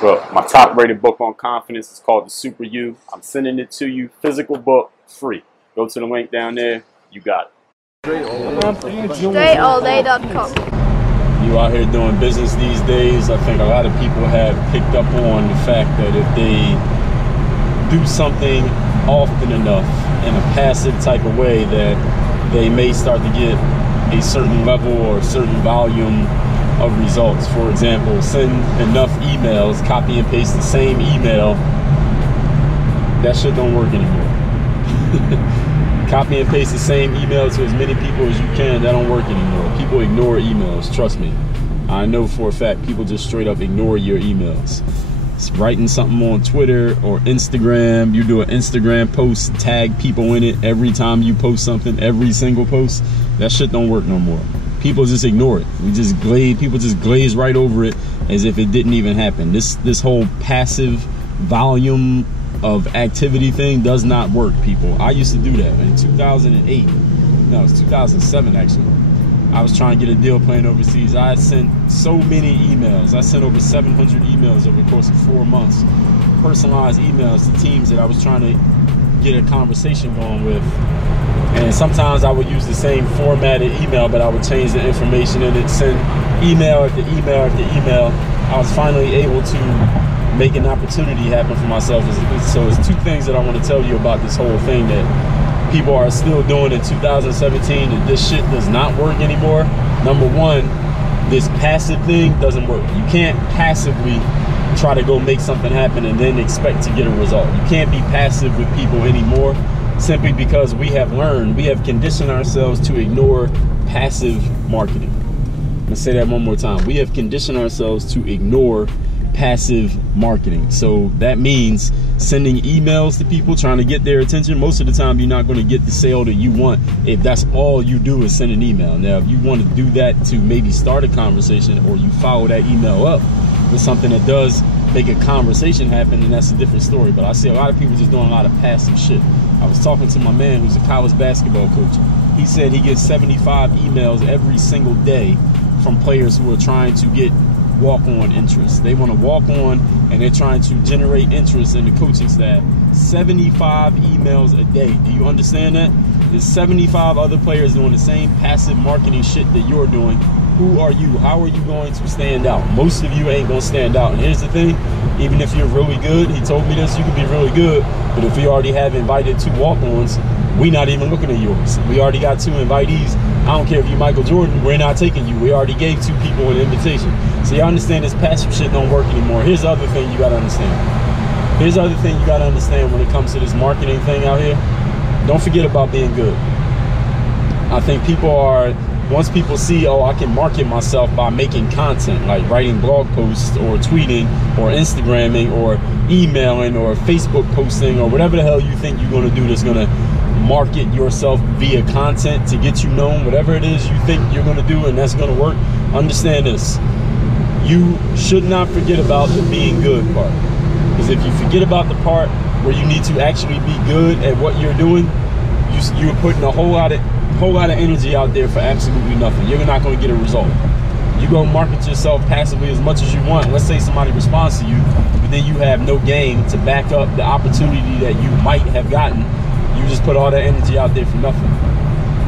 But my top rated book on confidence is called The Super You. I'm sending it to you, physical book, free. Go to the link down there. You got it. DreAllDay.com. You out here doing business these days. I think a lot of people have picked up on the fact that if they do something often enough in a passive type of way, that they may start to get a certain level or a certain volume of results. For example, send enough emails, copy and paste the same email. That shit don't work anymore. Copy and paste the same email to as many people as you can. That don't work anymore. People ignore emails, trust me. I know for a fact people just straight up ignore your emails. It's writing something on Twitter or Instagram. You do an Instagram post, tag people in it every time you post something, every single post. That shit don't work no more. People just ignore it. People just glaze right over it as if it didn't even happen. This whole passive volume of activity thing does not work, people. I used to do that in 2008. No, it was 2007 actually. I was trying to get a deal playing overseas. I had sent so many emails. I sent over 700 emails over the course of 4 months. Personalized emails to teams that I was trying to get a conversation going with. And sometimes I would use the same formatted email, but I would change the information in it, send email after email after email. I was finally able to make an opportunity happen for myself. So there's two things that I want to tell you about this whole thing that people are still doing in 2017, and this shit does not work anymore. Number one, this passive thing doesn't work. You can't passively try to go make something happen and then expect to get a result. You can't be passive with people anymore, simply because we have conditioned ourselves to ignore passive marketing. I'm gonna say that one more time. We have conditioned ourselves to ignore passive marketing. So that means sending emails to people, trying to get their attention. Most of the time, you're not going to get the sale that you want if that's all you do is send an email. Now, if you want to do that to maybe start a conversation, or you follow that email up with something that does make a conversation happen, then that's a different story. But I see a lot of people just doing a lot of passive shit. I was talking to my man who's a college basketball coach. He said he gets 75 emails every single day from players who are trying to get walk-on interest. They want to walk on, and they're trying to generate interest in the coaching staff. 75 emails a day. Do you understand that? There's 75 other players doing the same passive marketing shit that you're doing. Who are you? How are you going to stand out? Most of you ain't going to stand out. And here's the thing, even if you're really good, he told me this, you could be really good, but if we already have invited 2 walk-ons, we not even looking at yours. We already got 2 invitees. I don't care if you're Michael Jordan, we're not taking you. We already gave 2 people an invitation. So you understand this passive shit don't work anymore. Here's the other thing you gotta understand. Here's the other thing you gotta understand when it comes to this marketing thing out here. Don't forget about being good. I think once people see, oh, I can market myself by making content, like writing blog posts or tweeting or Instagramming or emailing or Facebook posting or whatever the hell you think you're gonna do that's gonna market yourself via content to get you known, whatever it is you think you're gonna do and that's gonna work, understand this. You should not forget about the being good part. Because if you forget about the part where you need to actually be good at what you're doing, you're putting a whole lot of energy out there for absolutely nothing. You're not going to get a result. You go market yourself passively as much as you want. Let's say somebody responds to you, but then you have no game to back up the opportunity that you might have gotten. You just put all that energy out there for nothing.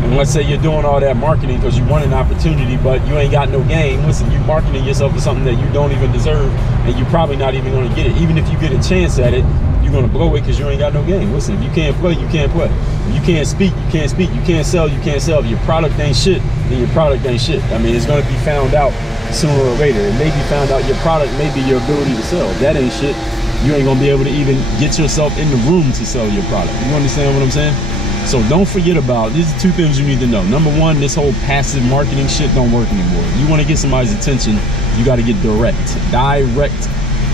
And let's say you're doing all that marketing because you want an opportunity, but you ain't got no game. Listen, you're marketing yourself for something that you don't even deserve, and you're probably not even going to get it. Even if you get a chance at it, you're going to blow it because you ain't got no game. Listen, if you can't play, you can't play. If you can't speak, you can't speak. You can't sell, you can't sell. If your product ain't shit, then your product ain't shit. I mean, it's going to be found out sooner or later. It may be found out your product may be your ability to sell. If that ain't shit, you ain't going to be able to even get yourself in the room to sell your product. You understand what I'm saying? So don't forget about, these are 2 things you need to know. Number 1, this whole passive marketing shit don't work anymore. You want to get somebody's attention, you got to get direct. Direct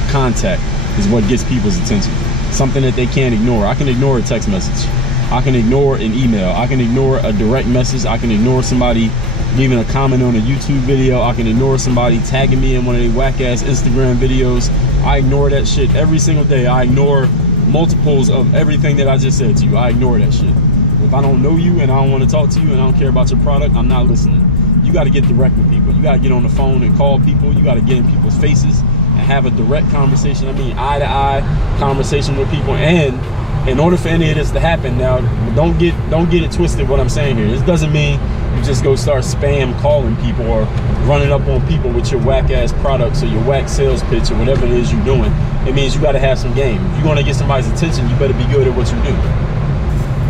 contact is what gets people's attention. Something that they can't ignore. I can ignore a text message. I can ignore an email. I can ignore a direct message. I can ignore somebody leaving a comment on a YouTube video. I can ignore somebody tagging me in one of their whack-ass Instagram videos. I ignore that shit every single day. I ignore multiples of everything that I just said to you. I ignore that shit. If I don't know you and I don't want to talk to you and I don't care about your product, I'm not listening. You got to get direct with people. You got to get on the phone and call people. You got to get in people's faces and have a direct conversation. I mean, eye-to-eye conversation with people. And in order for any of this to happen, now don't get it twisted. What I'm saying here, this doesn't mean you just go start spam calling people or running up on people with your whack-ass products or your whack sales pitch or whatever it is you're doing. It means you got to have some game. If you want to get somebody's attention, you better be good at what you do.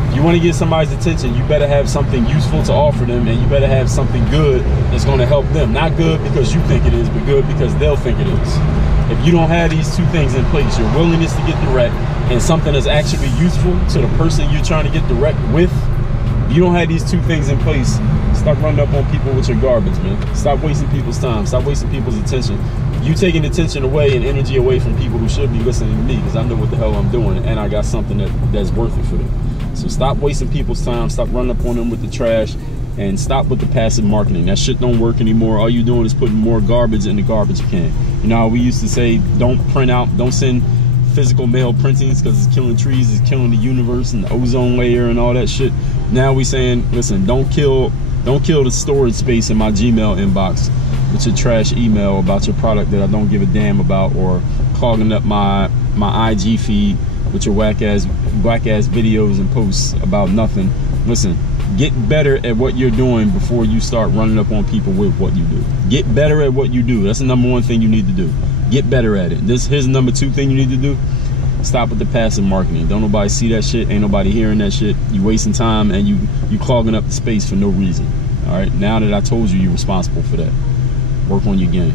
If you want to get somebody's attention, you better have something useful to offer them, and you better have something good that's going to help them. Not good because you think it is, but good because they'll think it is. If you don't have these two things in place, your willingness to get direct and something that's actually useful to the person you're trying to get direct with, if you don't have these two things in place, stop running up on people with your garbage, man. Stop wasting people's time. Stop wasting people's attention. You taking attention away and energy away from people who should be listening to me, because I know what the hell I'm doing, and I got something that's worth it for them. So stop wasting people's time. Stop running up on them with the trash, and stop with the passive marketing. That shit don't work anymore. All you doing is putting more garbage in the garbage can. You know how we used to say, don't print out, don't send physical mail printings because it's killing trees, it's killing the universe and the ozone layer and all that shit. Now we saying, listen, don't kill the storage space in my Gmail inbox with your trash email about your product that I don't give a damn about, or clogging up my IG feed with your whack ass videos and posts about nothing. Listen, get better at what you're doing before you start running up on people with what you do. Get better at what you do. That's the number one thing you need to do. Get better at it. Here's the number two thing you need to do. Stop with the passive marketing. Don't nobody see that shit. Ain't nobody hearing that shit. You wasting time, and you clogging up the space for no reason. All right, now that I told you, you're responsible for that. Work on your game.